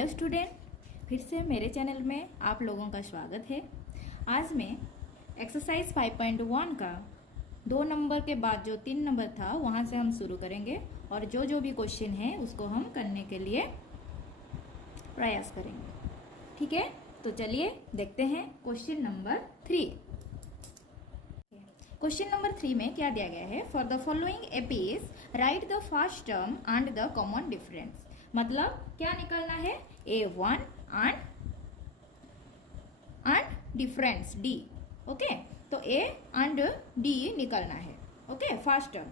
Hello student, फिर से मेरे चैनल में आप लोगों का स्वागत है। आज मैं एक्सरसाइज 5.1 का 2 नंबर के बाद जो 3 नंबर था वहाँ से हम शुरू करेंगे और जो भी क्वेश्चन है उसको हम करने के लिए प्रयास करेंगे। ठीक है, तो चलिए देखते हैं क्वेश्चन नंबर 3। क्वेश्चन नंबर 3 में क्या दिया गया है? For the following APs right the first term and the common difference. मतलब क्या निकलना है? A1 and difference D। Okay, तो A एंड D निकलना है। Okay, first term.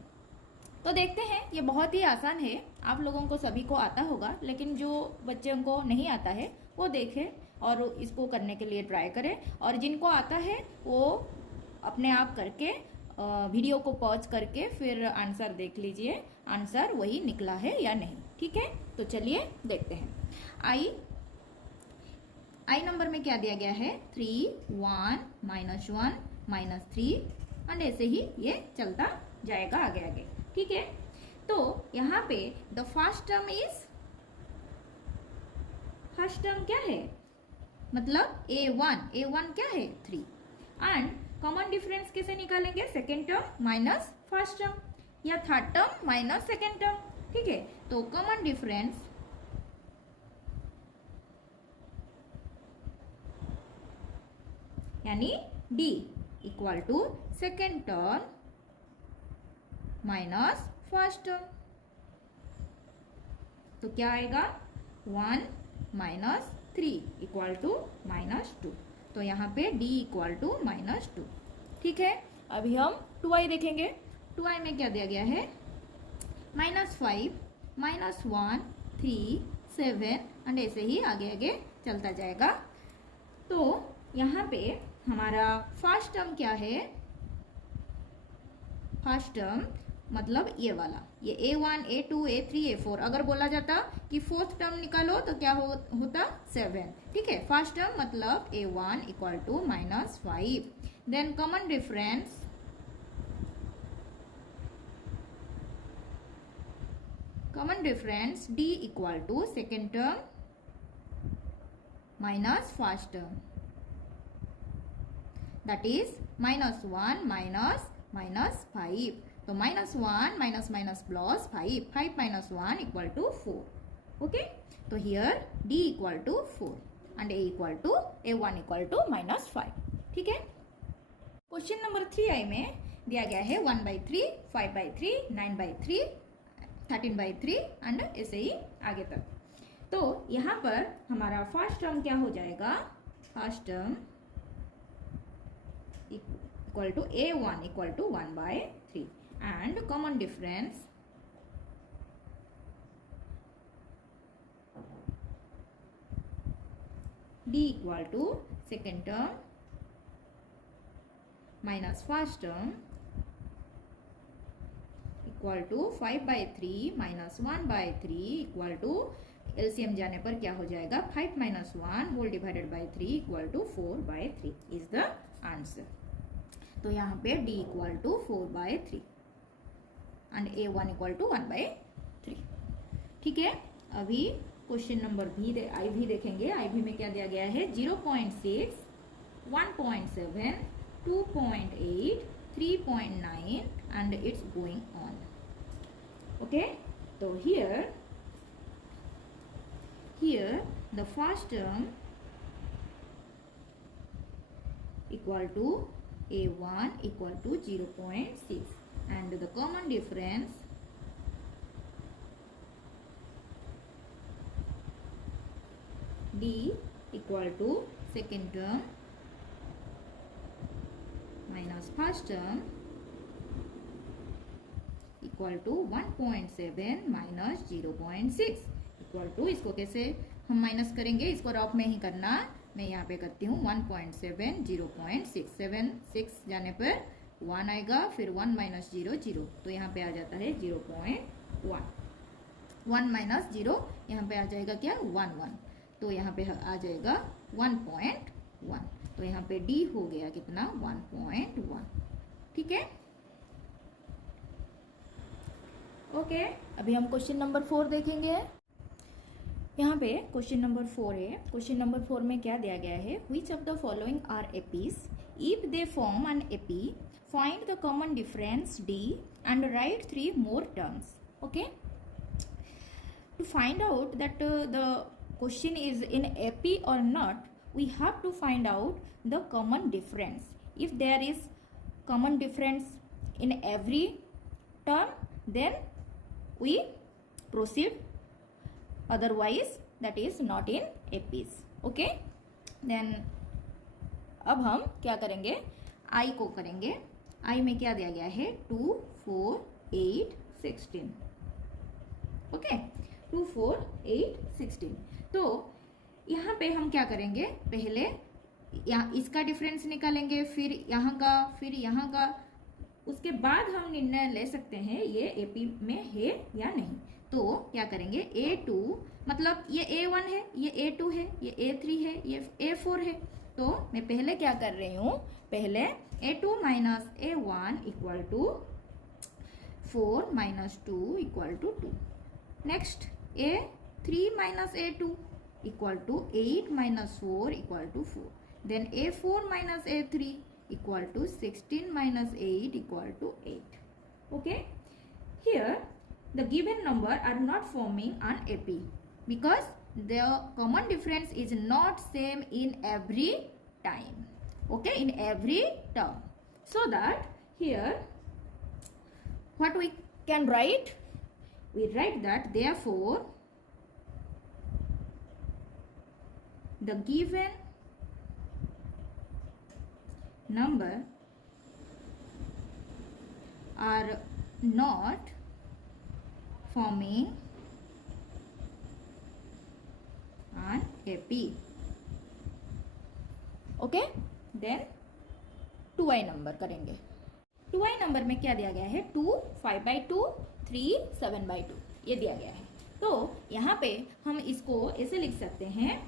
तो देखते हैं, ये बहुत ही आसान है, आप लोगों को सभी को आता होगा, लेकिन जो बच्चों को नहीं आता है वो देखे और इसको करने के लिए ट्राई करें, और जिनको आता है वो अपने आप करके वीडियो को पॉज करके फिर आंसर देख लीजिए, आंसर वही निकला है या नहीं। ठीक है, तो चलिए देखते हैं। आई नंबर में क्या दिया गया है? 3, 1, -1, -3 एंड ऐसे ही ये चलता जाएगा आगे आगे। ठीक है, तो यहाँ पे द फर्स्ट टर्म क्या है? मतलब A1 क्या है? 3। एंड कॉमन डिफरेंस कैसे निकालेंगे? Second term minus first term या third term minus second term. ठीक है, तो कॉमन डिफरेंस यानी D equal to second term minus first term. तो क्या आएगा? 1 -3 इक्वल टू -2। तो यहाँ पे D इक्वल टू -2। ठीक है, अभी हम 2i देखेंगे। 2i में क्या दिया गया है? -5, -1, 3, 7 एंड ऐसे ही आगे आगे चलता जाएगा। तो यहाँ पे हमारा फर्स्ट टर्म क्या है? फर्स्ट टर्म मतलब ये वाला, ये A1, A2, A3, A4। अगर बोला जाता कि फोर्थ टर्म निकालो तो क्या होता? 7। ठीक है, फर्स्ट टर्म मतलब A1 equal to -5। Then common difference D equal to second term minus first term, that is -1 -5। तो -1 minus plus 5 - 1 equal to 4। Okay, तो here D equal to 4 and A1 equal to -5। ठीक है, question number 3i में दिया गया है 1/3, 5/3, 9/3, 13/3 and ऐसे ही आगे तक। तो यहाँ पर हमारा फर्स्ट टर्म क्या हो जाएगा? First term equal to A1 equal to 1/3 and common difference D equal to second term minus first term equal to 5/3 -1/3 equal to LCM जाने पर क्या हो जाएगा? 5 - 1 whole divided by 3 equal to 4/3 is the answer. तो यहाँ पे D equal to 4/3 and A1 equal to 1/3। ठीक है, अभी क्वेश्चन नंबर आई भी देखेंगे। आई भी में क्या दिया गया है? 0.6, 1.7, 2.8, 3.9 and it's going on. Okay, so here the first term equal to A1 equal to 0.6 and the common difference D equal to second term minus first term equal to 1.7 minus 0.6 equal to, इसको कैसे हम minus करेंगे? इसको rough में ही करना, मैं यहाँ पे करती हूँ 1.7, 0.6, 7, 6 जाने पर 1 आएगा, फिर 1 - 0, 0, तो यहाँ पे आ जाता है 0.1। 1 - 0 यहाँ पे आ जाएगा क्या? 1, तो यहाँ पे आ जाएगा 1.1। तो यहाँ पे D हो गया कितना? 1.1। ठीक है, ओके, अभी हम क्वेश्चन नंबर 4 देखेंगे। यहाँ पे क्वेश्चन नंबर 4 है। क्वेश्चन नंबर 4 में क्या दिया गया है, which of the following are APs, if they form an AP find the common difference D and write 3 more terms. Okay, to find out that the question is in AP और not, we have to find out the common difference. If there is common difference in every term, then we proceed, otherwise that is not in APs. Okay, then अब हम क्या करेंगे, I को करेंगे। I में क्या दिया गया है, 2, 4, 8, 16। ओके, 2, 4, 8, 16। तो यहाँ पे हम क्या करेंगे, पहले यहाँ इसका डिफरेंस निकालेंगे, फिर यहाँ का, फिर यहाँ का, उसके बाद हम निर्णय ले सकते हैं ये एपी में है या नहीं। तो क्या करेंगे, A2 मतलब ये A1 है, ये A2 है, ये A3 है, ये A4 है। तो मैं पहले क्या कर रही हूँ, पहले A2 minus A1 equal to 4 minus 2 equal to 2। Next A3 minus A2 equal to 8 minus 4 equal to 4. Then A4 minus A3 equal to 16 minus 8 equal to 8. Okay. Here the given number are not forming an AP because the common difference is not same in every time. Okay, in every term. So that here what we can write? We write that therefore the given number are not forming an AP. Okay, then 2i number करेंगे। 2i number में क्या दिया गया है, 2 5/2, 3 7/2 ये दिया गया है। तो यहाँ पे हम इसको ऐसे लिख सकते हैं,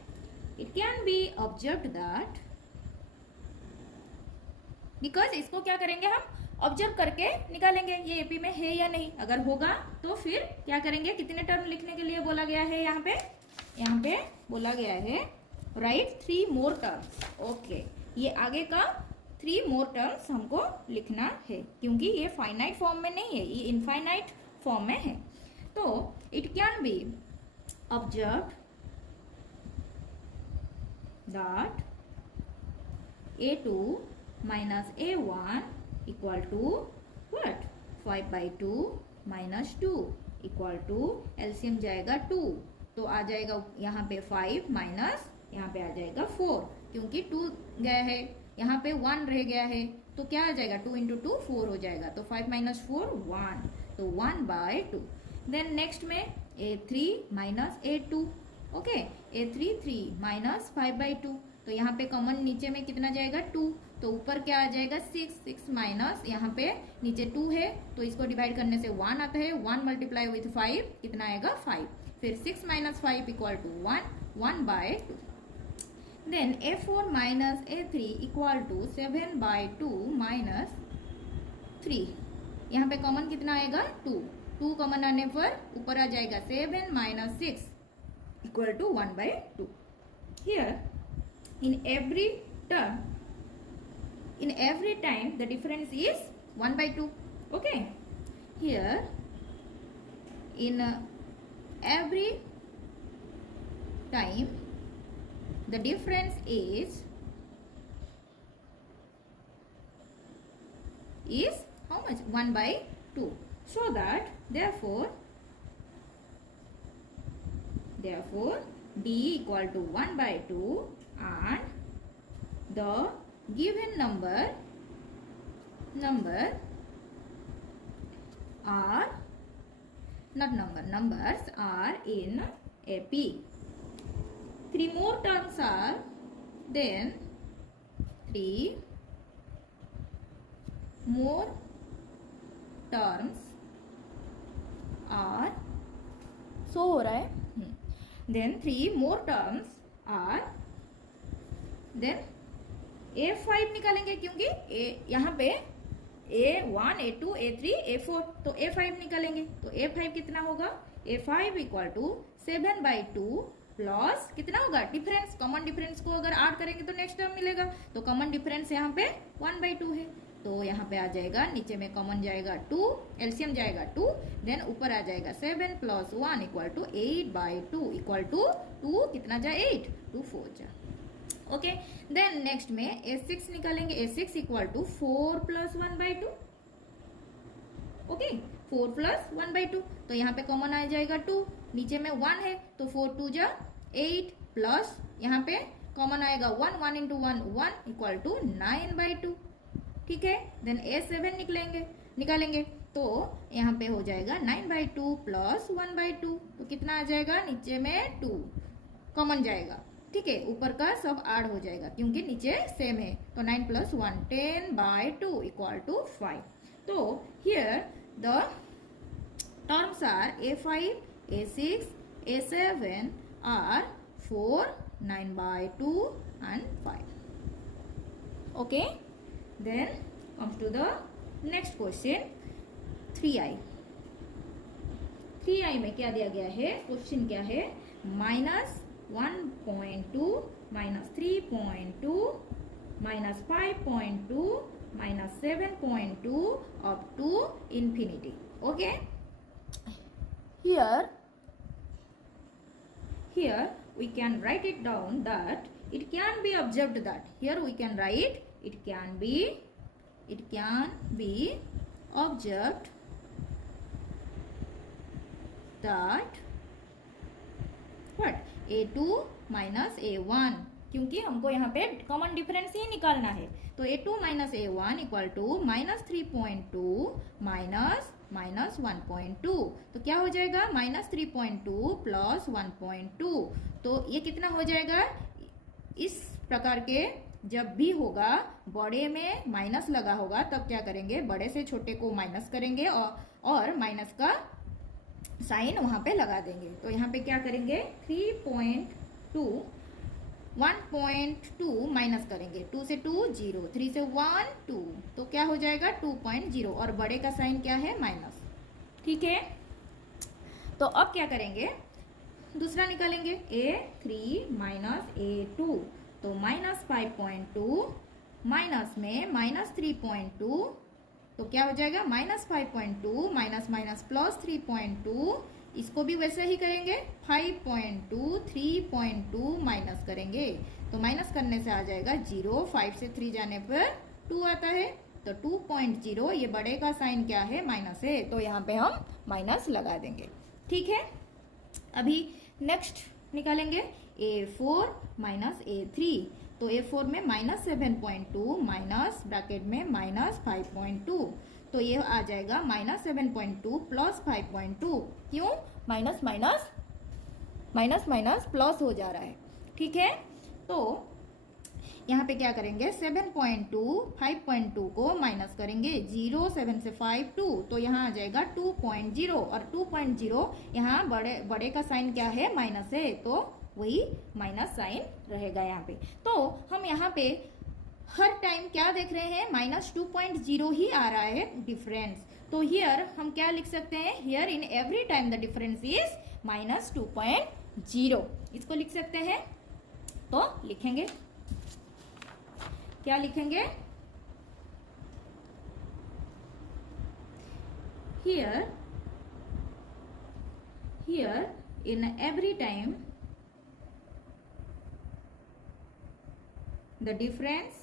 it can be observed that, because इसको क्या करेंगे, हम ऑब्जर्व करके निकालेंगे ये एपी में है या नहीं। अगर होगा तो फिर क्या करेंगे, कितने टर्म लिखने के लिए बोला गया है, यहाँ पे बोला गया है राइट 3 मोर टर्म्स। ओके, ये आगे का 3 मोर टर्म्स हमको लिखना है, क्योंकि ये फाइनाइट फॉर्म में नहीं है, ये इनफाइनाइट फॉर्म में है। तो it can be observed that A2 minus A1 equal to what, 5/2 minus 2 equal to LCM जाएगा 2, तो आ जाएगा यहाँ पे 5 माइनस यहाँ पे आ जाएगा 4, क्योंकि 2 गया है, यहाँ पे 1 रह गया है, तो क्या आ जाएगा, 2 × 2 4 हो जाएगा, तो 5 माइनस 4 1, तो 1/2। देन नेक्स्ट में A3 minus A2। Okay, A3 3 minus 5/2, तो यहाँ पे कॉमन नीचे में कितना जाएगा, 2, तो ऊपर क्या आ जाएगा 6 माइनस यहाँ पे नीचे 2 है, तो इसको डिवाइड करने से 1 आता है, 1 मल्टीप्लाई विथ 5 कितना आएगा 5, फिर 6 minus 5 equal to 1, 1/2। Then A4 minus A3 equal to 7/2 minus 3, यहाँ पे कॉमन कितना आएगा 2 कॉमन आने पर ऊपर आ जाएगा 7 minus 6 equal to 1/2. Here in every term, in every time the difference is 1/2. Okay, here in every time the difference is how much, 1/2. So that therefore D equal to 1/2 and the given numbers are in AP. 3 more terms are, then 3 more terms are, show हो रहा है, then 3 more terms are, then A5 निकालेंगे, क्योंकि यहाँ पे A1 A2 A3 A4, तो A5 निकालेंगे, तो A5 कितना होगा, A5 इक्वल टू 7/2 प्लस कितना होगा डिफरेंस, कॉमन डिफरेंस को अगर ऐड करेंगे तो नेक्स्ट टर्म मिलेगा, तो कॉमन डिफरेंस यहाँ पे 1/2 है, तो यहाँ पे आ जाएगा नीचे में कॉमन जाएगा 2, एलसीएम जाएगा 2, देन ऊपर आ जाएगा 7 + 1 = 8/2 इक्वल टू 2 कितना जा 8, 2 4 जा। ओके, देन नेक्स्ट में A6 निकालेंगे, A6 = 4 + 1/2। ओके, 4 + 1/2, तो यहाँ पे कॉमन आ जाएगा 2, नीचे में 1 है तो 4 2 जा 8 प्लस यहाँ पे कॉमन आएगा 1, 1 × 1 1 = 9/2। ठीक है, देन A7 निकालेंगे तो यहाँ पे हो जाएगा 9/2 + 1/2, तो कितना आ जाएगा नीचे में 2 कॉमन जाएगा। ठीक है, ऊपर का सब ऐड हो जाएगा क्योंकि नीचे सेम है, तो 9 + 1 10/2 = 5। तो here the terms are A5, A6, A7 are 4, 9/2 and 5. Okay, then comes to the next question 3i। 3i में क्या दिया गया है, क्वेश्चन क्या है, -1.2 -3.2 -5.2 -7.2 up to infinity. Okay, here we can write it down that it can be observed that, here we can write it can be observed that what A2 - A1, क्योंकि हमको यहाँ पे कॉमन डिफरेंस ही निकालना है, तो A2 - A1 = -3.2 -1.2, तो क्या हो जाएगा -3.2 + 1.2, तो ये कितना हो जाएगा। इस प्रकार के जब भी होगा बड़े में माइनस लगा होगा तब क्या करेंगे, बड़े से छोटे को माइनस करेंगे और माइनस का साइन वहां पे लगा देंगे, तो यहाँ पे क्या करेंगे 3.2 1.2 माइनस करेंगे, 2 से 2 0, 3 से 1 2, तो क्या हो जाएगा 2.0 और बड़े का साइन क्या है माइनस। ठीक है, तो अब क्या करेंगे, दूसरा निकालेंगे A3 - A2, तो -5.2 माइनस में -3.2, तो क्या हो जाएगा -5.2 माइनस +3.2, इसको भी वैसे ही करेंगे 5.2 3.2 माइनस करेंगे, तो माइनस करने से आ जाएगा 0, 5 से 3 जाने पर 2 आता है, तो 2.0, ये बड़े का साइन क्या है माइनस है, तो यहाँ पे हम माइनस लगा देंगे। ठीक है, अभी नेक्स्ट निकालेंगे A4 - A3, तो A4 में -7.2 माइनस ब्रैकेट में -5.2, तो ये आ जाएगा -7.2 + 5.2, क्यों माइनस प्लस हो जा रहा है। ठीक है, तो यहाँ पे क्या करेंगे 7.2 5.2 को माइनस करेंगे, 0 7 से 5 2, तो यहाँ आ जाएगा 2.0 और 2.0 यहाँ बड़े का साइन क्या है माइनस है, तो वही माइनस साइन रहेगा यहाँ पे। तो हम यहाँ पे हर टाइम क्या देख रहे हैं -2.0 ही आ रहा है डिफरेंस, तो हियर हम क्या लिख सकते हैं, here in every time the difference is -2.0, इसको लिख सकते हैं। तो लिखेंगे, क्या लिखेंगे, here in every time the difference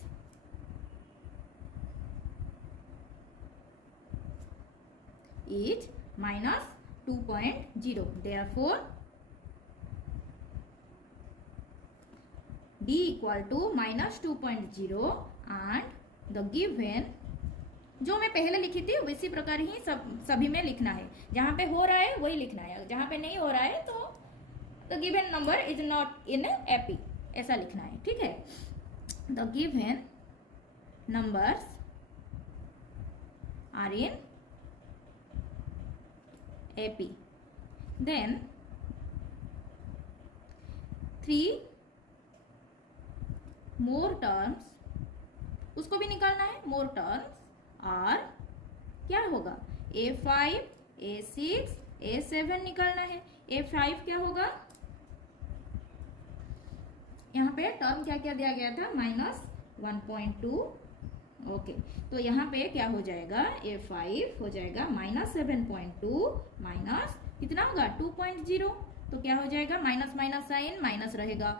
is -2.0, therefore D = -2.0 and the given, जो मैं पहले लिखी थी उसी प्रकार ही सभी में लिखना है, जहां पे हो रहा है वही लिखना है, जहां पे नहीं हो रहा है तो the given number is not in AP, ऐसा लिखना है। ठीक है, the given numbers are in AP, then 3 more terms, उसको भी निकालना है, मोर टर्म्स आर क्या होगा A5 A6 A7 निकालना है, A5 क्या होगा यहाँ पे टर्म क्या क्या दिया गया था, -1.2। ओके, तो यहाँ पे क्या हो जाएगा, A5 हो जाएगा -7.2 माइनस कितना होगा 2.0, तो क्या हो जाएगा, माइनस माइनस साइन माइनस रहेगा,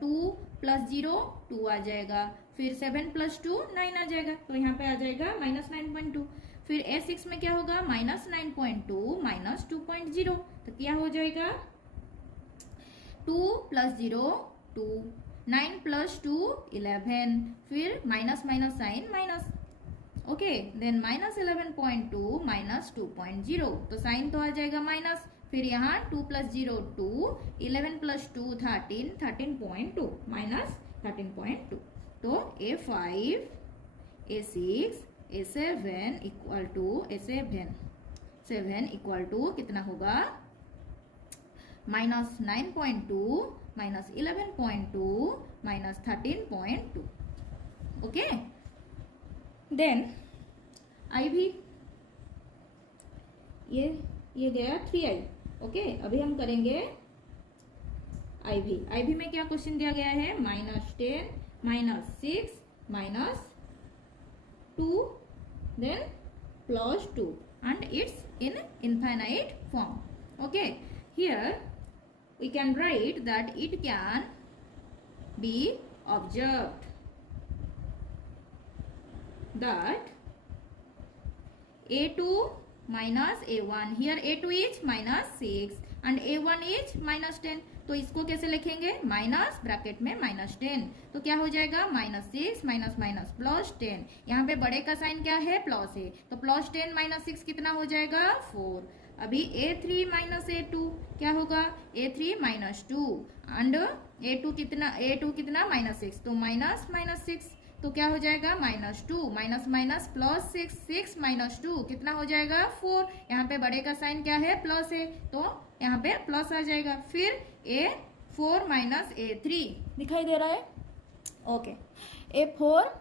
2 + 0 2 आ जाएगा, फिर 7 + 2 9 आ जाएगा, तो यहाँ पे आ जाएगा -9.2। फिर A6 में क्या होगा, -9.2 माइनस 2.0, तो क्या हो जाएगा 2 + 0 2, 9 + 2 11, फिर minus minus sign minus. Okay, then -11.2 minus 2.0, तो साइन तो आ जाएगा माइनस, फिर यहाँ 2 + 0 2, 11 + 2 13, 13.2 माइनस 13.2। तो A5 A6 A7 equal to A7 कितना होगा, -9.2 minus 11.2 minus 13.2। Okay, then IV ये गया 3I। ओके, अभी हम करेंगे IV में क्या क्वेश्चन दिया गया है, -10 -6 -2 then +2 and it's in infinite form. Okay, here we can write that it can be observed that A2 minus A1, here A2 is -6 and A1 is -10, तो इसको कैसे लिखेंगे, माइनस ब्रैकेट में -10, तो क्या हो जाएगा -6 माइनस माइनस +10, यहाँ पे बड़े का साइन क्या है, प्लस है, तो +10 - 6 कितना हो जाएगा 4। अभी A3 - A2 क्या होगा, A3 -2 एंड A2 कितना -6, तो माइनस माइनस 6, तो क्या हो जाएगा -2 माइनस माइनस +6, 6 - 2 कितना हो जाएगा 4, यहाँ पे बड़े का साइन क्या है, प्लस है, तो यहाँ पे प्लस आ जाएगा। फिर A4 - A3 दिखाई दे रहा है। Okay, A4 -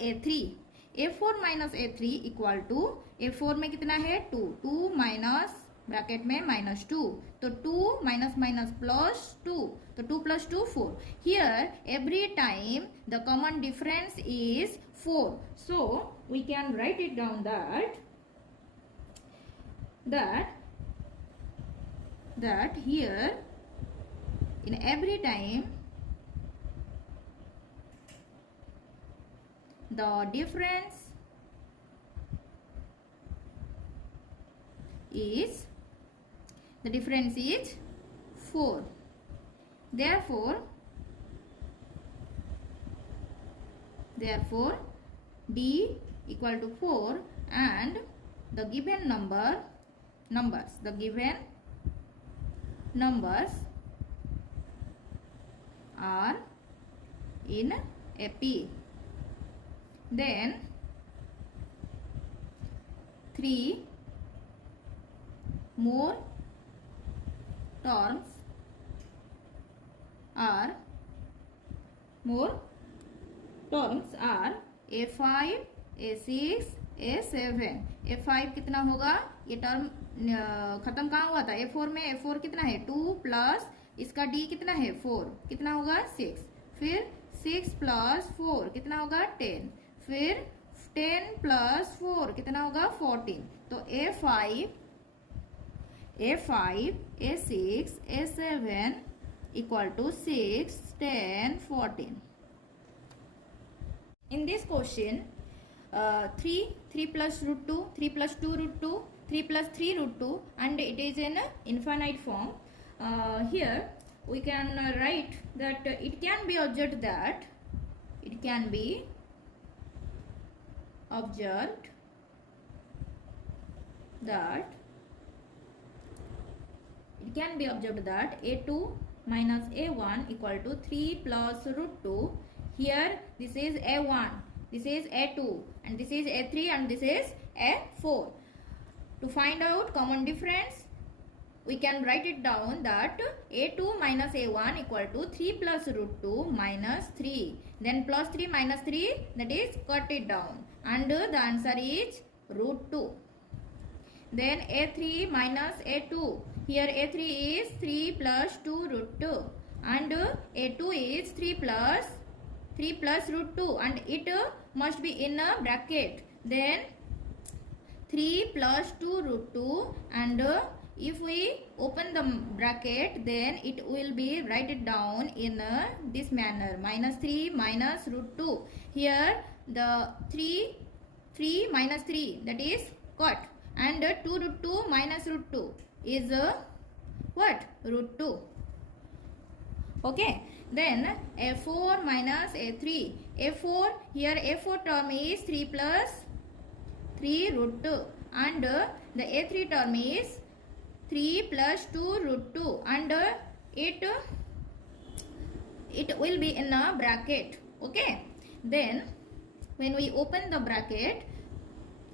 A3, A4 - A3 equal to, A4 में कितना है 2, 2 माइनस ब्रैकेट में -2, तो 2 माइनस माइनस +2, तो 2 + 2 4। Here every time the common difference is 4, so we can write it down that here in every time the difference is 4, therefore D equal to 4 and the given numbers are in AP. Then 3 more terms are A5 A6 A7। A5 कितना होगा, ये term खत्म कहाँ हुआ था, A4 में। A4 कितना है 2 प्लस इसका D कितना है 4, कितना होगा 6, फिर 6 + 4 कितना होगा 10, फिर 10 + 4 कितना होगा 14, तो A5 A6 A7 equal to 6 10 14। In this question 3 plus √2, 3 plus 2 √2, 3 plus 3 √2, and it is in infinite form. Here we can write that it can be observed that A2 minus A1 equal to 3 plus √2. Here this is A1, this is A2, and this is A3, and this is A4. To find out common difference, we can write it down that A2 minus A1 equal to 3 plus √2 minus 3. Then plus 3 minus 3, that is cut it down, and the answer is √2. then a3 minus a2. Here a3 is 3 plus 2 root 2 and a2 is 3 plus root 2 and it must be in a bracket. Then 3 plus 2 root 2 and if we open the bracket then it will be write it down in this manner, minus 3 minus root 2. Here the 3 minus 3, that is cut, and 2 root 2 minus root 2 is what? Root 2. Okay, then a4 minus a3. a4, here a4 term is 3 plus 3 root 2 and the a3 term is 3 plus 2 root 2 and it will be in a bracket. Okay, then when we open the bracket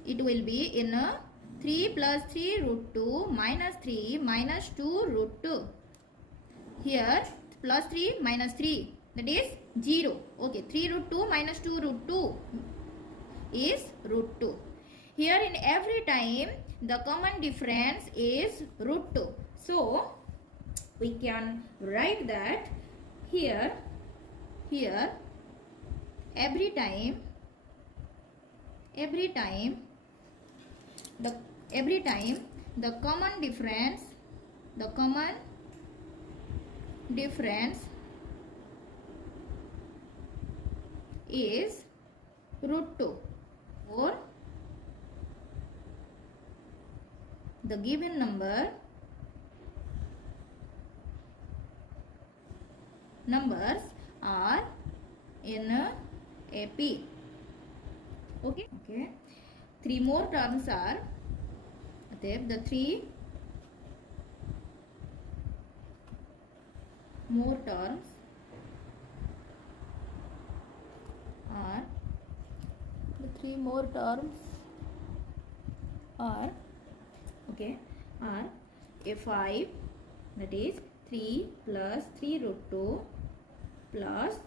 it will be in a 3 plus 3 root 2 minus 3 minus 2 root 2. Here plus 3 minus 3, that is 0. Okay, 3 root 2 minus 2 root 2 is root 2. Here in every time the common difference is root 2. So we can write that here every time the common difference is root 2, or the given numbers are in AP. Okay. 3 more terms are, the 3 more terms are a5, that is 3 plus 3 root 2 plus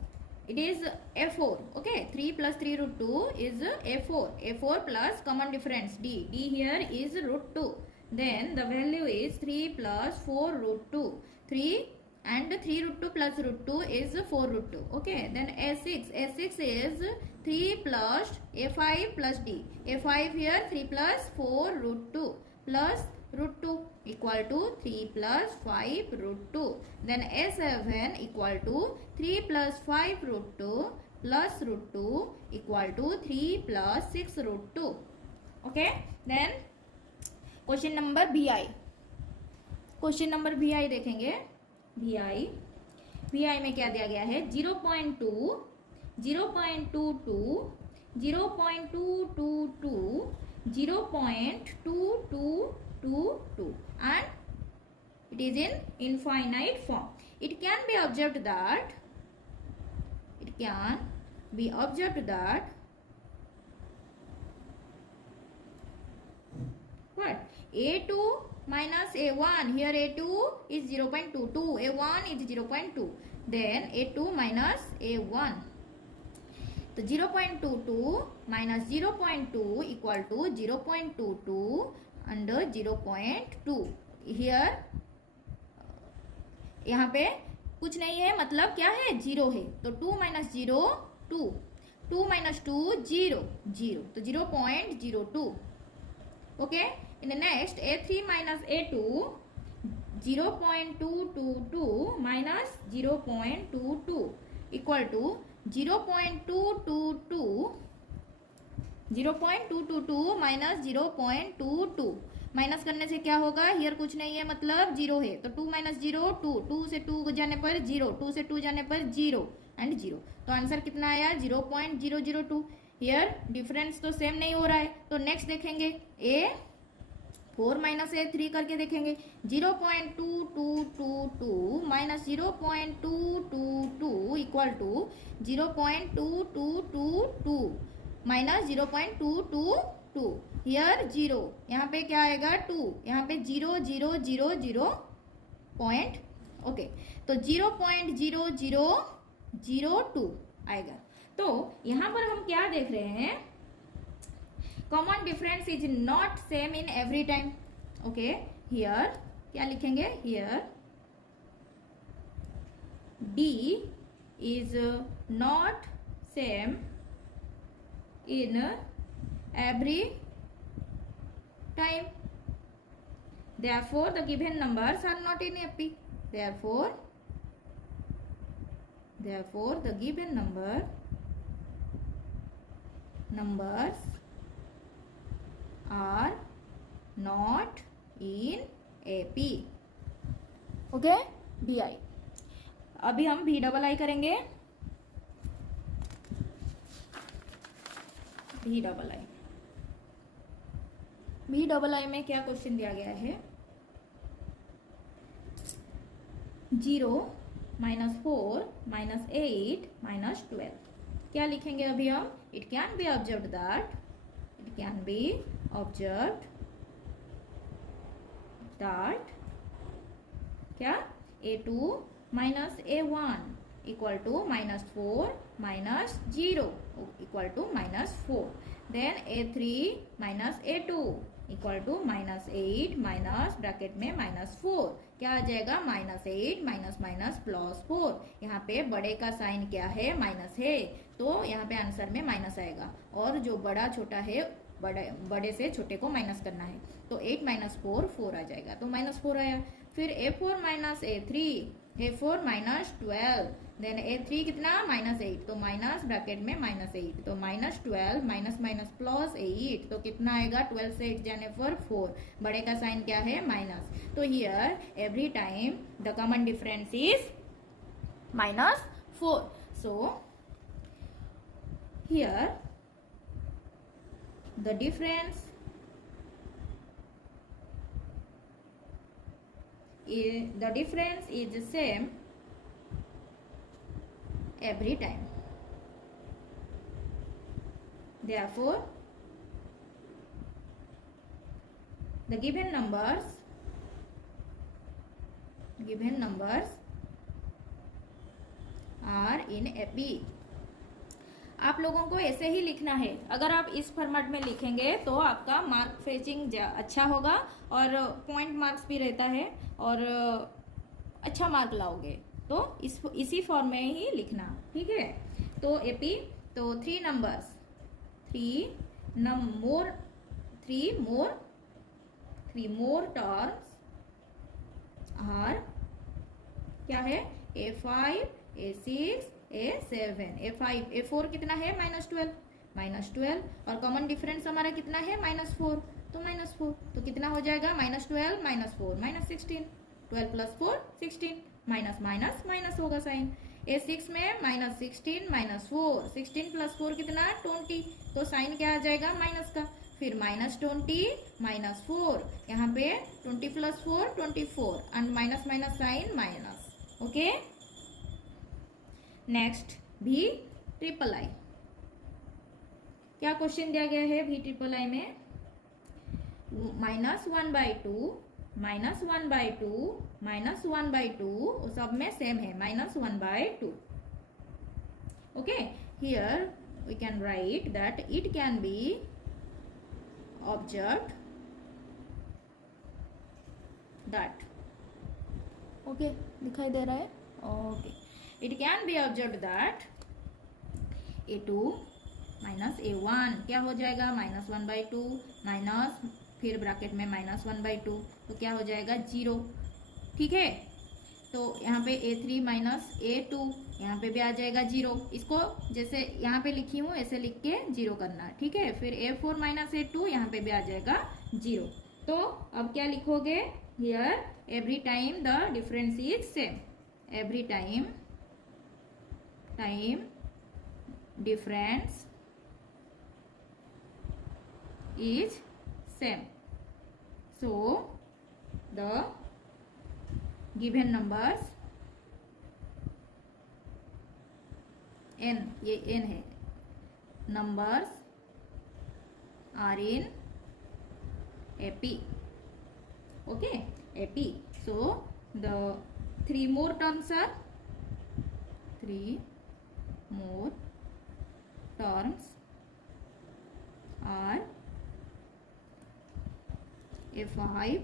it is a4. Okay, 3 plus 3 root 2 is a4 plus common difference d here is root 2. Then the value is 3 plus 4 root 2. 3 and 3 root 2 plus root 2 is 4 root 2. Okay, then a6 is 3 plus a5 plus d. a5 here 3 plus 4 root 2 plus root 2 equal to 3 plus 5 root 2. Then a7 equal to 3 plus 5 root 2 plus root 2 equal to 3 plus 6 root 2. Okay, then question number VI देखेंगे. VI में क्या दिया गया है? 0.2, 0.22, 0.222, 0.2222 and it is in infinite form. It can be observed that what? A2 minus A1, here A2 is 0.22, A1 is 0.2, then A2 minus A1. So 0.22 minus 0.2 equal to 0.22 under 0.2. Here यहाँ पे कुछ नहीं है, मतलब क्या है? 0 है, तो 2 minus 0 2, 2 minus 2 0, तो 0.02. Okay, in the next A3 minus A2, 0.222 minus 0.22 equal to 0.222 minus 0.22. Minus करने से क्या होगा? हियर कुछ नहीं है, मतलब 0 है, तो 2 minus 0 2, 2 से 2 जाने पर 0, 2 से 2 जाने पर 0 एंड 0. तो आंसर कितना आया? 0.002. हियर डिफरेंस तो सेम नहीं हो रहा है, तो नेक्स्ट देखेंगे A4 माइनस A3 करके देखेंगे. 0.2222 minus 0.222 equal to 0.2222 minus 0.222. Here 0, यहाँ पे क्या आएगा? 2, यहाँ पे 0.000 पॉइंट. ओके, तो 0.0002 आएगा. तो यहाँ पर हम क्या देख रहे हैं? Common difference is not same in every time. Okay, here क्या लिखेंगे? Here D is not same in every time. Therefore, the given numbers are not in AP. Therefore, the given numbers are not in AP. Okay, BI. अभी हम V double आई करेंगे. V double आई में क्या question दिया गया है? 0 -4 -8 -12. क्या लिखेंगे अभी हम? It can be observed that क्या A2 minus A1 equal to -4 minus 0 equal to -4. Then A3 minus A2 equal to -8 minus bracket में -4. क्या आ जाएगा? -8 माइनस +4. यहाँ पे बड़े का साइन क्या है? माइनस है, तो यहाँ पे आंसर में माइनस आएगा. और जो बड़ा छोटा है, बड़े से छोटे को माइनस करना है, तो 8 - 4 4 आ जाएगा, तो -4 आया. फिर A4 - A3, A4 -12, then A3 कितना? -8, तो माइनस ब्रैकेट में -8, तो -12 माइनस +8, तो कितना आएगा? 12 से 8 जाने पर 4. बड़े का साइन क्या है? माइनस. तो here every time the common difference is -4. So here the difference is the same every time. Therefore, the given numbers are in AP. आप लोगों को ऐसे ही लिखना है. अगर आप इस फॉर्मेट में लिखेंगे तो आपका मार्क फेचिंग अच्छा होगा और पॉइंट मार्क्स भी रहता है और अच्छा मार्क लाओगे. तो इसी फॉर्म में ही लिखना, ठीक है? तो एपी, तो 3 more terms are क्या है? A5, A6, A7, A5, A4 कितना है? -12 और कॉमन डिफरेंस हमारा कितना है? -4, तो -4, तो कितना हो जाएगा? -12 -4 -16, 12 + 4 16, माइनस होगा साइन. A6 में -16 -4, 16 + 4 कितना? 20, तो साइन क्या आ जाएगा? माइनस का. फिर -20 -4, यहाँ पे 20 + 4 24 and minus sign minus. Okay, next V triple I. क्या क्वेश्चन दिया गया है V ट्रिपल आई में? -1/2 -1/2 सब में सेम है, -1/2. Okay, here we can write that it can be observed that. Okay, दिखाई दे रहा है? Okay, it can be observed that A2 minus A1 क्या हो जाएगा? -1/2 माइनस, फिर ब्रैकेट में -1/2, तो क्या हो जाएगा? 0. ठीक है, तो यहाँ पे A3 minus A2, यहाँ पे भी आ जाएगा 0. इसको जैसे यहाँ पे लिखी हूँ ऐसे लिख के 0 करना, ठीक है? फिर A4 minus A2, यहाँ पे भी आ जाएगा 0. तो अब क्या लिखोगे? Here every time the difference is same. Every time difference is same. So the given numbers n, ये n है, numbers are in AP. Okay, AP. So the 3 more terms are A5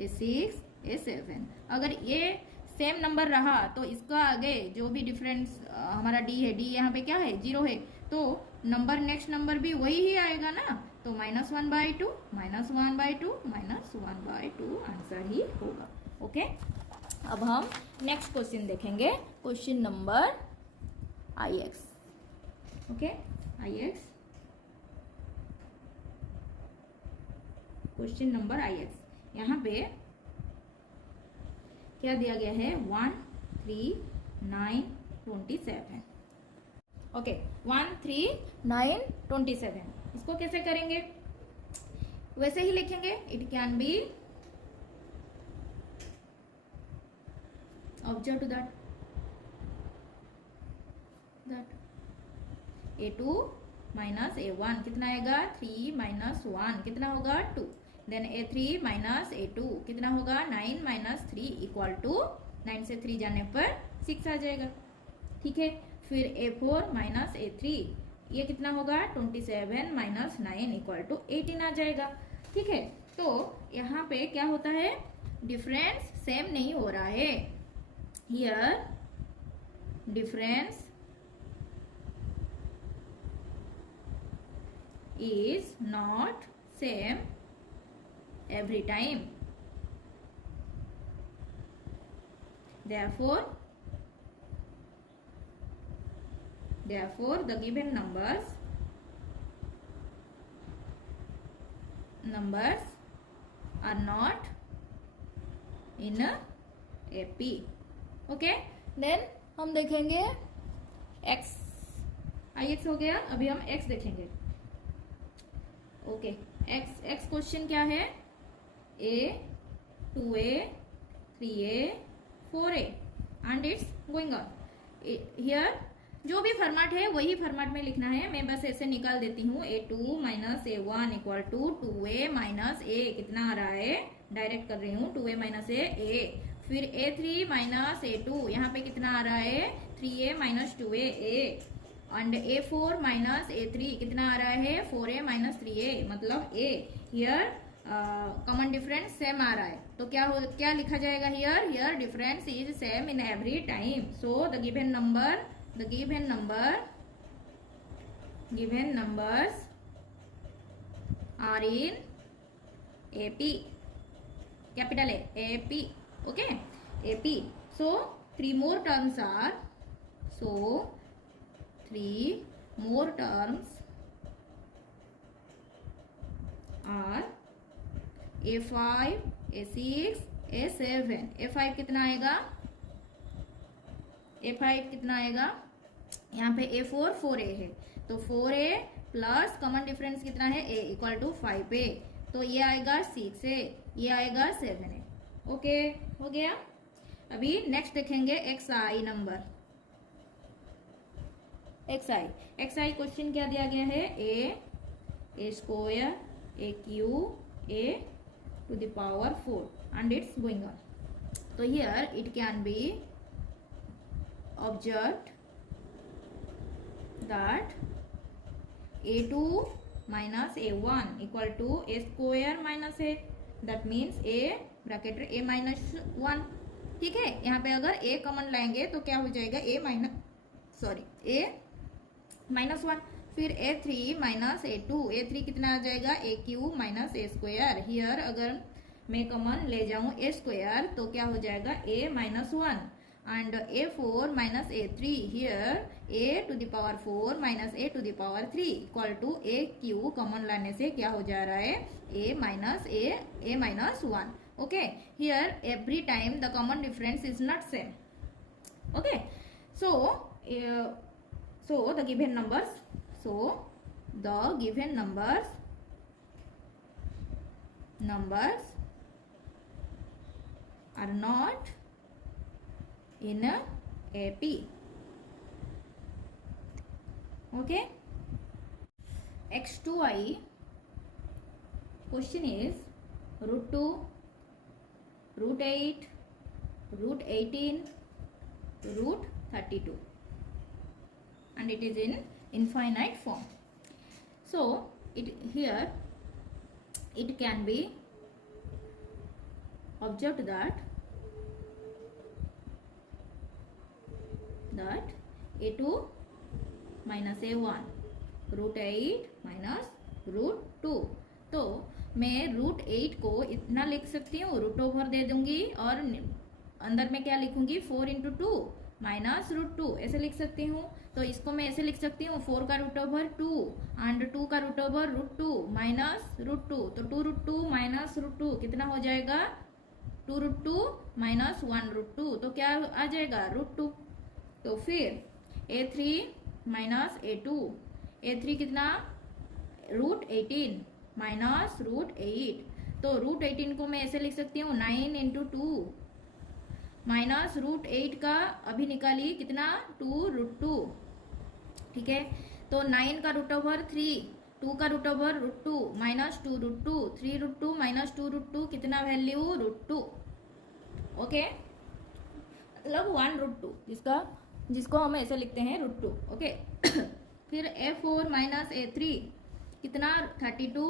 A6 A7। अगर ये same number रहा तो इसका आगे जो भी डिफरेंस हमारा डी है, डी यहाँ पे क्या है, 0 है, तो नंबर नेक्स्ट नंबर भी वही ही आएगा ना, तो -1/2 -1/2 -1/2 आंसर ही होगा। ओके, अब हम नेक्स्ट क्वेश्चन देखेंगे, question number IX। Okay, IX, question number IX। यहाँ पे क्या दिया गया है, 1 3 9 27। ओके, 1 3 9 27, इसको कैसे करेंगे, वैसे ही लिखेंगे। It can be observe to that A2 minus A1 कितना आएगा, 3 - 1 कितना होगा, 2। देन A3 माइनस A2 कितना होगा, 9 - 3 इक्वल टू 9 से 3 जाने पर 6 आ जाएगा। ठीक है, फिर A4 माइनस A3 ये कितना होगा, 27 - 9 इक्वल टू 18 आ जाएगा। ठीक है, तो यहाँ पे क्या होता है, डिफरेंस सेम नहीं हो रहा है। Here difference is not same every time. Therefore the given numbers are not in a AP. Okay, then हम देखेंगे x, IX हो गया। अभी हम x देखेंगे। ओके, x क्वेश्चन क्या है, A 2A 3A 4A and it's going on. Here जो भी फॉर्मेट है वही फॉर्मेट में लिखना है। मैं बस ऐसे निकाल देती हूँ, A2 minus A1 equal to 2A minus A कितना आ रहा है, डायरेक्ट कर रही हूँ, 2A माइनस A। फिर A3 माइनस A2 यहाँ पे कितना आ रहा है, 3A minus 2A and A4 minus A3 कितना आ रहा है, 4A माइनस 3A मतलब A। Here common difference same आ रहा है, तो क्या लिखा जाएगा, here difference is same in every time. So the given numbers are in AP, capital A, AP. Okay, AP. So 3 more terms are, A5 A6 A7। A5 कितना आएगा, यहाँ पे A4 4A है, तो 4A प्लस कॉमन डिफरेंस कितना है, A equal to 5A, तो ये आएगा 6A, ये आएगा 7A। ओके, हो गया। अभी नेक्स्ट देखेंगे XI नंबर। XI क्वेश्चन क्या दिया गया है, A square AQ A to the power 4 and it's going on. So here it can be observed that A2 minus A1 equal to A square minus A, that means A bracket A minus 1। ठीक है, यहाँ पे अगर A common लाएंगे तो क्या हो जाएगा, A माइनस 1। फिर A3 माइनस A2, A3 कितना आ जाएगा, AQ minus A square. Here अगर मैं कॉमन ले जाऊं A स्क्वायर तो क्या हो जाएगा, A minus 1 and A4 minus A3। Here A to the power 4 minus A to the power 3 equal to AQ common लाने से क्या हो जा रहा है, A minus 1। Okay, here every time the common difference is not same. Okay, so the given numbers are not in a AP. Okay, X2I question is √2, √8, √18, √32 and it is in infinite form. So here it can be observe that a2 minus a1 √8 minus √2। तो मैं √8 को इतना लिख सकती हूँ, root over दे दूंगी और अंदर में क्या लिखूंगी 4 इंटू 2 माइनस √2 ऐसे लिख सकती हूँ। तो इसको मैं ऐसे लिख सकती हूँ 4 का रूट ओवर 2 एंड 2 का रूट ओवर √2 माइनस √2। तो 2 √2 माइनस √2 कितना हो जाएगा 2 √2 माइनस 1 √2। तो क्या आ जाएगा √2। तो फिर a3 माइनस a2 कितना √18 माइनस √8। तो √18 को मैं ऐसे लिख सकती हूँ 9 इंटू 2 माइनस √8 का अभी निकाली कितना 2 √2। ठीक है, तो 9 का रूट ओवर 3, 2 का रूट ओवर √2 माइनस 2 √2, 3 √2 माइनस 2 √2 कितना वैल्यू √2। ओके, मतलब 1 √2 जिसको हम ऐसे लिखते हैं √2। ओके फिर a4 माइनस a3 कितना 32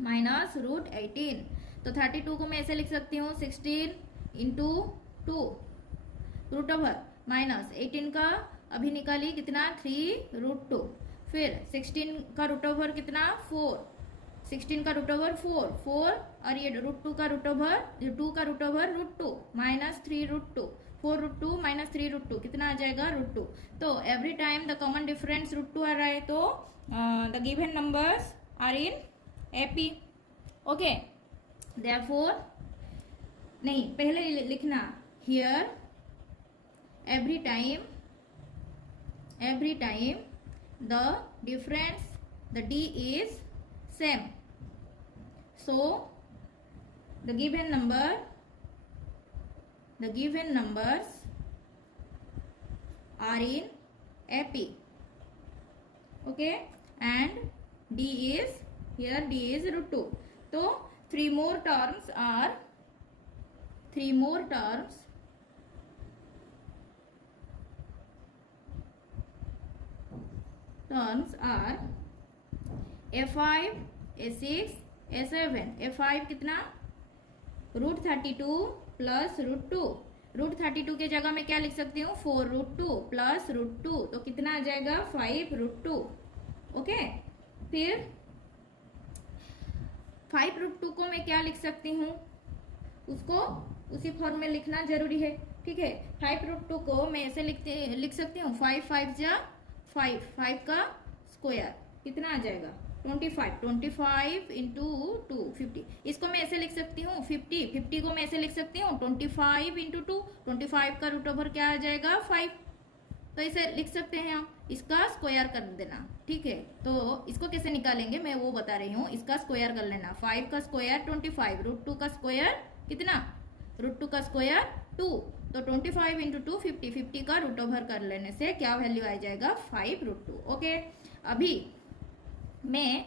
माइनस √18। तो 32 को मैं ऐसे लिख सकती हूँ 16 इंटू 2 रूट ओवर माइनस 18 का अभी निकाली कितना 3 √2। फिर 16 का रूट ओवर कितना 4, 16 का रूट ओवर 4 और ये √2 का रूट ओवर 2 का रूट ओवर √2 माइनस 3 √2, 4 √2 माइनस 3 √2 कितना आ जाएगा √2। तो every time the common difference √2 आ रहा है, तो the given numbers are in AP। Okay, therefore नहीं पहले लिखना here every time the difference the D is same, so the given numbers are in AP. Okay, and D is here, D is √2। तो three more terms are a5 a6 a7। a5 कितना √32 plus √2, √32 के जगह में क्या लिख सकती हूँ 4 √2 plus √2, तो कितना आ जाएगा 5 √2। ओके, फिर 5 √2 को मैं क्या लिख सकती हूँ, उसको उसी फॉर्म में लिखना जरूरी है। ठीक है, 5 √2 को मैं ऐसे लिख सकती हूँ 5 5 जा 5 का स्क्वायर कितना आ जाएगा 25 इंटू 2 50। इसको मैं ऐसे लिख सकती हूँ 50 को मैं ऐसे लिख सकती हूँ 25 इंटू 2, 25 का रूट ओवर क्या आ जाएगा 5। तो इसे लिख सकते हैं हम, इसका स्क्वायर कर देना। ठीक है, तो इसको कैसे निकालेंगे मैं वो बता रही हूँ। इसका स्क्वायर कर लेना, 5 का स्क्वायर 25, √2 का स्क्वायर कितना √2 का स्क्वायर 2, तो 25 इंटू 2 50 का रूट ओवर कर लेने से क्या वैल्यू आ जाएगा 5 √2। ओके, अभी मैं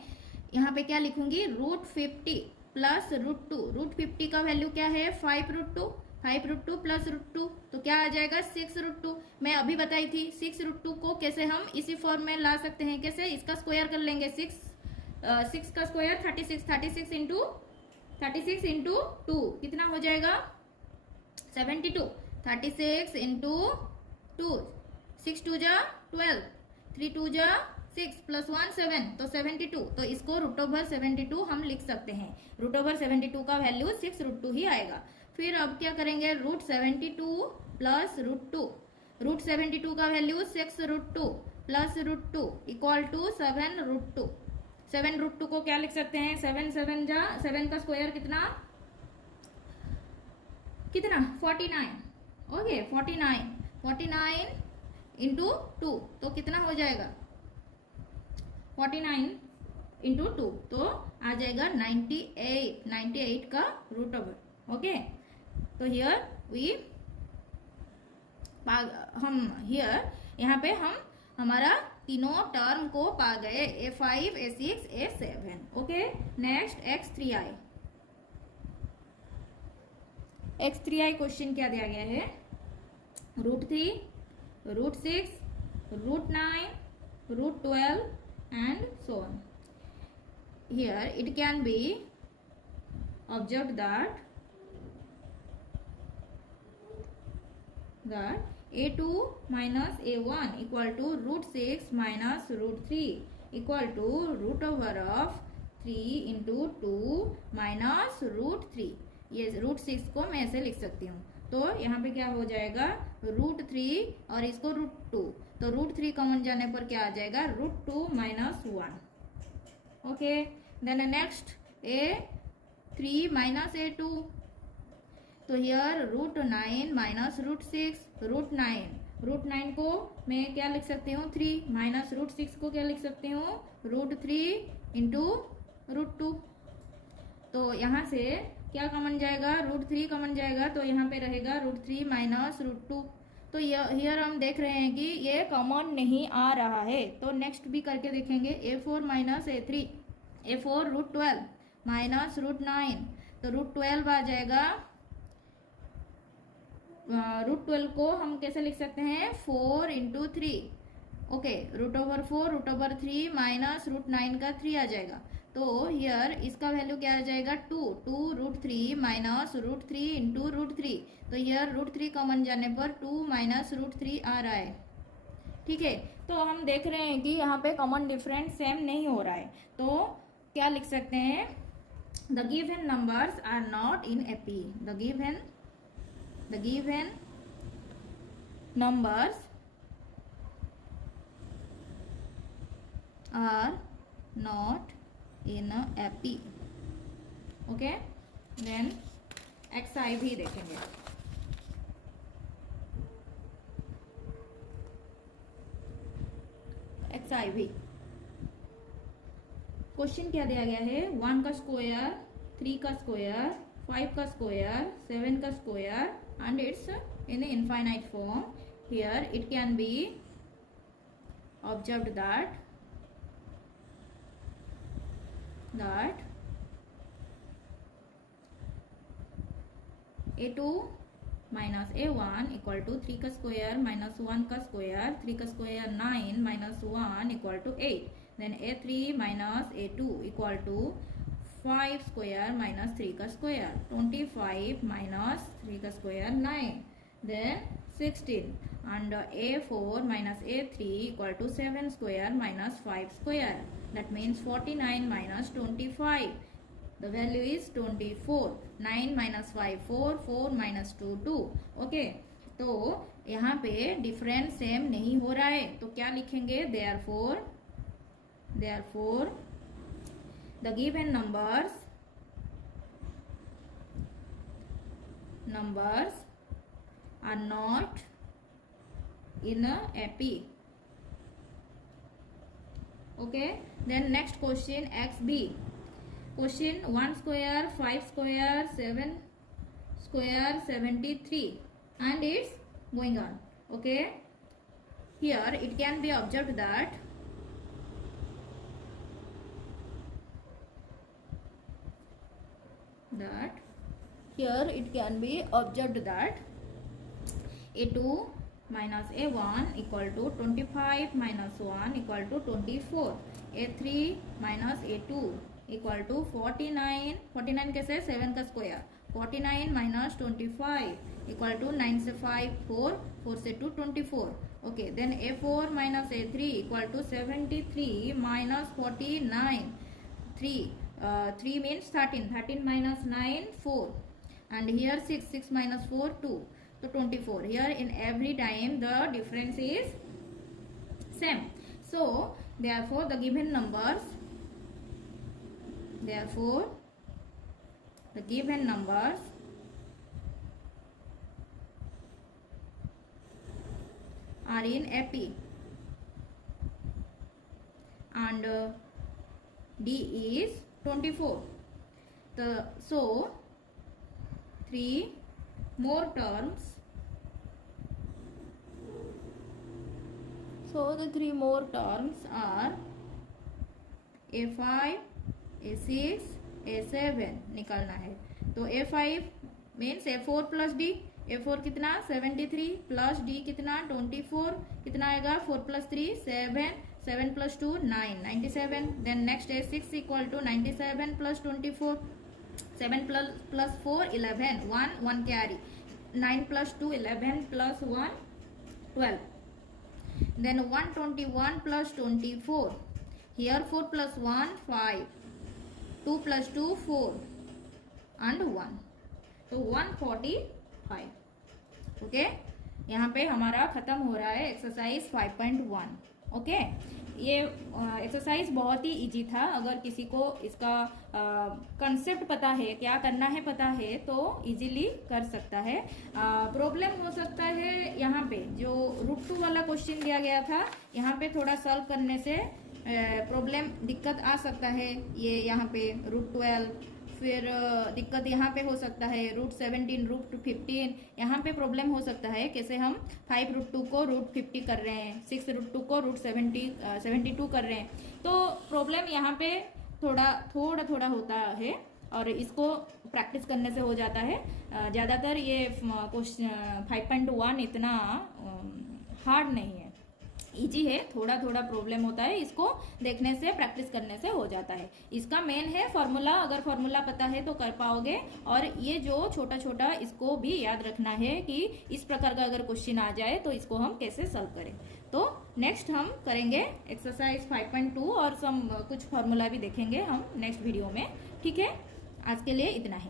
यहाँ पे क्या लिखूंगी √50 प्लस √2। √50 का वैल्यू क्या है 5 √2 प्लस √2, तो क्या आ जाएगा 6 √2। मैं अभी बताई थी 6 √2 को कैसे हम इसी फॉर्म में ला सकते हैं, कैसे इसका स्क्वायर कर लेंगे 6 का स्क्वायर 36 इंटू 2 कितना हो जाएगा 72, 36 इंटू 2, 6 2 जा 12, 3 2 जा 6 प्लस 1 7, तो 72। तो इसको √72 हम लिख सकते हैं। √72 का वैल्यू 6 √2 ही आएगा। फिर अब क्या करेंगे √72 प्लस √2, √72 का वैल्यू 6 √2 प्लस √2 इक्वल टू 7 √2। 7 √2 को क्या लिख सकते हैं 7 7 जा 7 का स्क्वायर कितना 49। ओके, 49 इंटू 2, तो कितना हो जाएगा 49 इंटू 2, तो आ जाएगा 98 का रूट ओवर। ओके, तो हियर हम यहाँ पे हम हमारा तीनों टर्म को पा गए, a5 a6 a7। Okay, next x3i question क्या दिया गया है √3 √6 √9 √12 and so on. Here it can be observed that that a2 minus a1 equal to root 6 minus root 3 equal to root over of 3 into 2 minus root 3. ये root 6 को मैं ऐसे लिख सकती हूँ. तो यहाँ पे क्या हो जाएगा, रूट 3 और इसको रूट 2. तो रूट 3 कॉमन जाने पर क्या आ जाएगा, root 2 minus 1. Okay, then next a3 minus a2. तो here root 9 minus root 6. Root 9 को मैं क्या लिख सकती हूँ, 3 माइनस रूट 6 को क्या लिख सकती हूँ, रूट 3 इंटू रूट 2. तो यहाँ से क्या कॉमन जाएगा, रूट 3 कॉमन जाएगा. तो यहाँ पे रहेगा रूट 3 माइनस रूट 2. तो हियर हम देख रहे हैं कि ये कॉमन नहीं आ रहा है. तो नेक्स्ट भी करके देखेंगे. a4 minus a3. a4 root 12 minus root 9. तो रूट 12 आ जाएगा. रूट 12 को हम कैसे लिख सकते हैं, 4 इंटू 3. ओके, root over 4 root over 3 minus root 9 का 3 आ जाएगा. तो हियर इसका वैल्यू क्या आ जाएगा, 2 root 3 minus root 3 into root 3. तो हियर रूट 3 कॉमन जाने पर 2 माइनस रूट 3 आ रहा है. ठीक है, तो हम देख रहे हैं कि यहाँ पे कॉमन डिफरेंस सेम नहीं हो रहा है. तो क्या लिख सकते हैं, the given numbers are not in AP. The given numbers are not in AP. Okay, then XI भी देखेंगे. XI भी क्वेश्चन क्या दिया गया है, 1 का स्क्वायर, 3 का स्क्वायर, 5 का स्क्वायर, 7 का square, and it's in the infinite form. Here it can be observed that a2 minus a1 equal to 3 का स्क्वायर minus 1 का स्क्वायर, 3 का square 9 minus 1 equal to 8. Then a3 minus a2 equal to 5 square minus 3 का square, 25 minus 3 का square 9, then 16. And a4 minus a3 equal to 7 square minus 5 square. That means 49 minus 25. The value is 24. 9 minus 5 4, 4 minus 2 2. Okay, तो यहाँ पे difference same नहीं हो रहा है. तो क्या लिखेंगे, therefore the given numbers are not in AP. Okay, then next question XB. Question 1 square, 5 square, 7 square, 73, and it's going on. Okay, here it can be observed that here it can be observed that a2 minus a1 equal to 25 minus 1 equal to 24. a3 minus a2 equal to 49. 49 कैसे, 7 का square. 49 minus 25 equal to 9 से 5 4, 4 से 2 24. Okay, then a4 minus a3 equal to 73 minus 49. 3 means 13. 13 minus 9 4. And here 6 minus 4 2. So 24. Here in every time the difference is same. So therefore the given numbers are in AP. And D is 24. So 3 more terms. So the 3 more terms are a5, a6, a7 निकालना है. तो a5 means a4 plus d. a4 कितना, 73 plus d कितना, 24. कितना आएगा, 4 plus 3 7, 7 plus 2 9, 97. Then next a6 equal to 97 plus 24. 7 plus 4 11, 1 carry. 9 plus 2 11 plus 1 12. Then 121 plus 24. Here 4 plus 1 5. 2 plus 2 4 and 1. तो 145. Okay, यहाँ पे हमारा खत्म हो रहा है एक्सरसाइज 5.1. ओके, ये एक्सरसाइज बहुत ही इजी था. अगर किसी को इसका कंसेप्ट पता है, क्या करना है पता है, तो इजीली कर सकता है. प्रॉब्लम हो सकता है यहाँ पे जो √2 वाला क्वेश्चन दिया गया था, यहाँ पे थोड़ा सॉल्व करने से प्रॉब्लम दिक्कत आ सकता है. ये यहाँ पे √12, फिर दिक्कत यहाँ पे हो सकता है √17, √15. यहाँ पे प्रॉब्लम हो सकता है कैसे हम 5√2 को √50 कर रहे हैं, 6√2 को √72 कर रहे हैं. तो प्रॉब्लम यहाँ पे थोड़ा होता है और इसको प्रैक्टिस करने से हो जाता है. ज़्यादातर ये क्वेश्चन 5.1 इतना हार्ड नहीं है, इजी है. थोड़ा प्रॉब्लम होता है, इसको देखने से प्रैक्टिस करने से हो जाता है. इसका मेन है फॉर्मूला. अगर फॉर्मूला पता है तो कर पाओगे. और ये जो छोटा इसको भी याद रखना है कि इस प्रकार का अगर क्वेश्चन आ जाए तो इसको हम कैसे सॉल्व करें. तो नेक्स्ट हम करेंगे एक्सरसाइज 5.2 और कुछ फॉर्मूला भी देखेंगे हम नेक्स्ट वीडियो में. ठीक है, आज के लिए इतना ही.